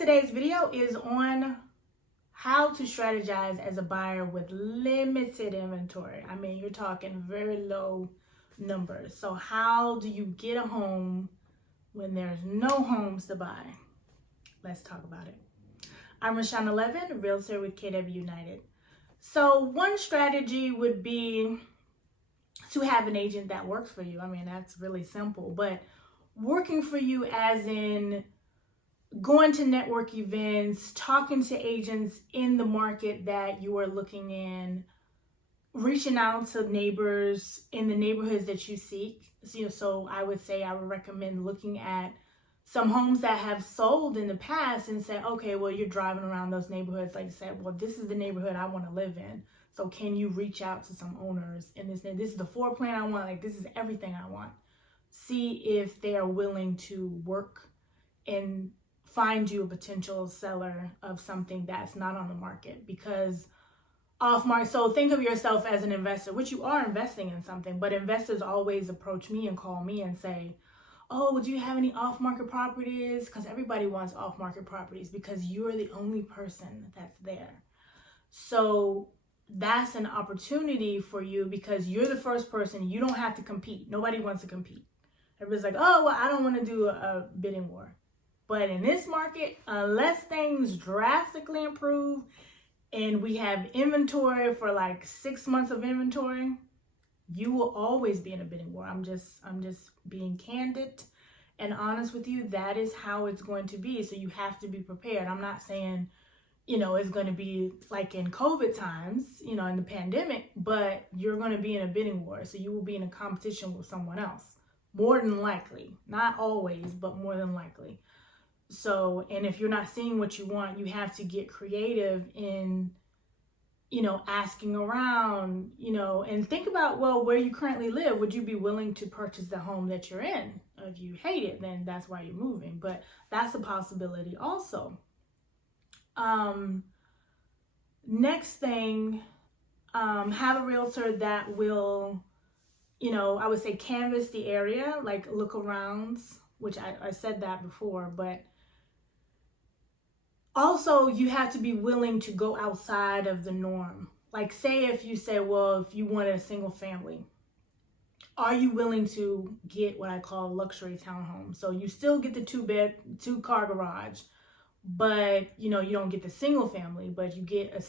Today's video is on how to strategize as a buyer with limited inventory. I mean, you're talking very low numbers. So how do you get a home when there's no homes to buy? Let's talk about it. I'm Rashawn 11, realtor with KW United. So one strategy would be to have an agent that works for you. I mean, that's really simple, but working for you as in going to network events, talking to agents in the market that you are looking in, reaching out to neighbors in the neighborhoods that you seek. So I would recommend looking at some homes that have sold in the past and say, okay, well, you're driving around those neighborhoods. Like you said, well, this is the neighborhood I want to live in. So can you reach out to some owners in this? This is the floor plan I want. Like, this is everything I want. See if they are willing to work and find you a potential seller of something that's not on the market, because off market. So think of yourself as an investor, which you are investing in something, but investors always approach me and call me and say, oh, do you have any off-market properties? Because everybody wants off-market properties because you're the only person that's there. So that's an opportunity for you because you're the first person. You don't have to compete. Nobody wants to compete. Everybody's like, oh, well, I don't want to do a bidding war. But in this market, unless things drastically improve and we have inventory for like 6 months of inventory, you will always be in a bidding war. I'm just being candid and honest with you. That is how it's going to be. So you have to be prepared. I'm not saying, it's going to be like in COVID times, in the pandemic, but you're going to be in a bidding war. So you will be in a competition with someone else, more than likely. Not always, but more than likely. So, and if you're not seeing what you want, you have to get creative in, asking around, and think about, well, where you currently live. Would you be willing to purchase the home that you're in? If you hate it, then that's why you're moving. But that's a possibility also. Next thing, have a realtor that will, I would say canvas the area, like look arounds, which I said that before, but also you have to be willing to go outside of the norm. Like say if you say, well, if you wanted a single family, are you willing to get what I call luxury townhome? So you still get the 2-car garage, but you don't get the single family, but you get a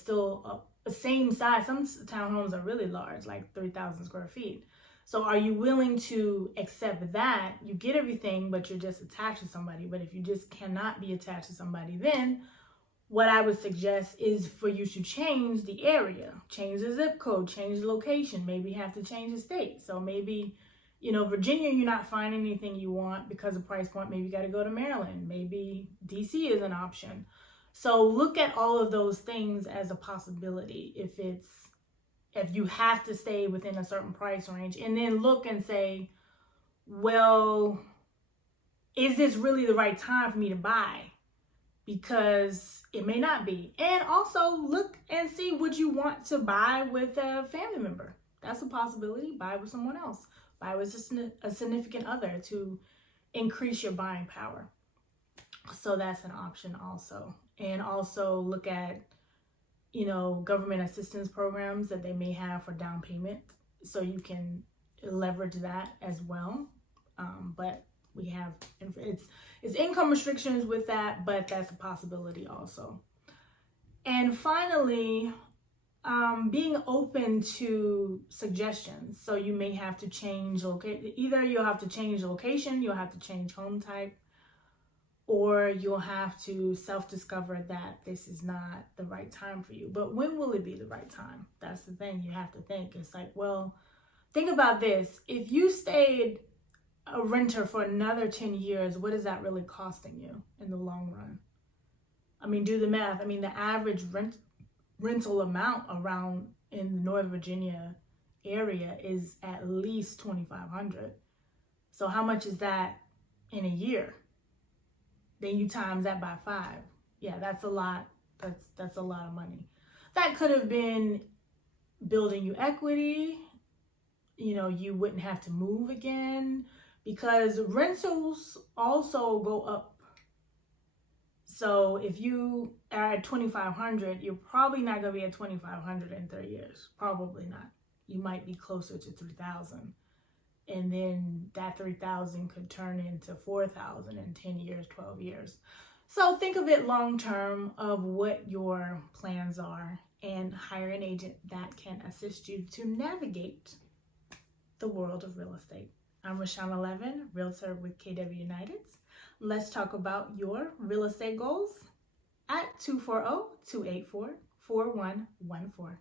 same size. Some townhomes are really large, like 3,000 square feet. So are you willing to accept that? You get everything, but you're just attached to somebody. But if you just cannot be attached to somebody, then what I would suggest is for you to change the area, change the zip code, change the location, maybe have to change the state. So maybe, Virginia, you're not finding anything you want because of price point. Maybe you got to go to Maryland. Maybe DC is an option. So look at all of those things as a possibility if you have to stay within a certain price range, and then look and say, well, is this really the right time for me to buy? Because it may not be. And also look and see, would you want to buy with a family member? That's a possibility. Buy with someone else. Buy with a significant other to increase your buying power. So that's an option also. And also look at government assistance programs that they may have for down payment. So you can leverage that as well. But we have, it's income restrictions with that, but that's a possibility also. And finally, being open to suggestions. So you may have to change either you'll have to change location, you'll have to change home type, or you'll have to self-discover that this is not the right time for you. But when will it be the right time? That's the thing you have to think. It's like, well, think about this. If you stayed a renter for another 10 years, what is that really costing you in the long run? I mean, do the math. I mean, the average rental amount around in the Northern Virginia area is at least $2,500. So how much is that in a year? Then you times that by 5. Yeah, that's a lot. That's a lot of money. That could have been building you equity. You wouldn't have to move again because rentals also go up. So if you are at 2,500, you're probably not going to be at 2,500 in 3 years. Probably not. You might be closer to 3,000. And then that 3,000 could turn into 4,000 in 10 years, 12 years. So think of it long term of what your plans are and hire an agent that can assist you to navigate the world of real estate. I'm Rashawn Levin, Realtor with KW United. Let's talk about your real estate goals at 240-284-4114.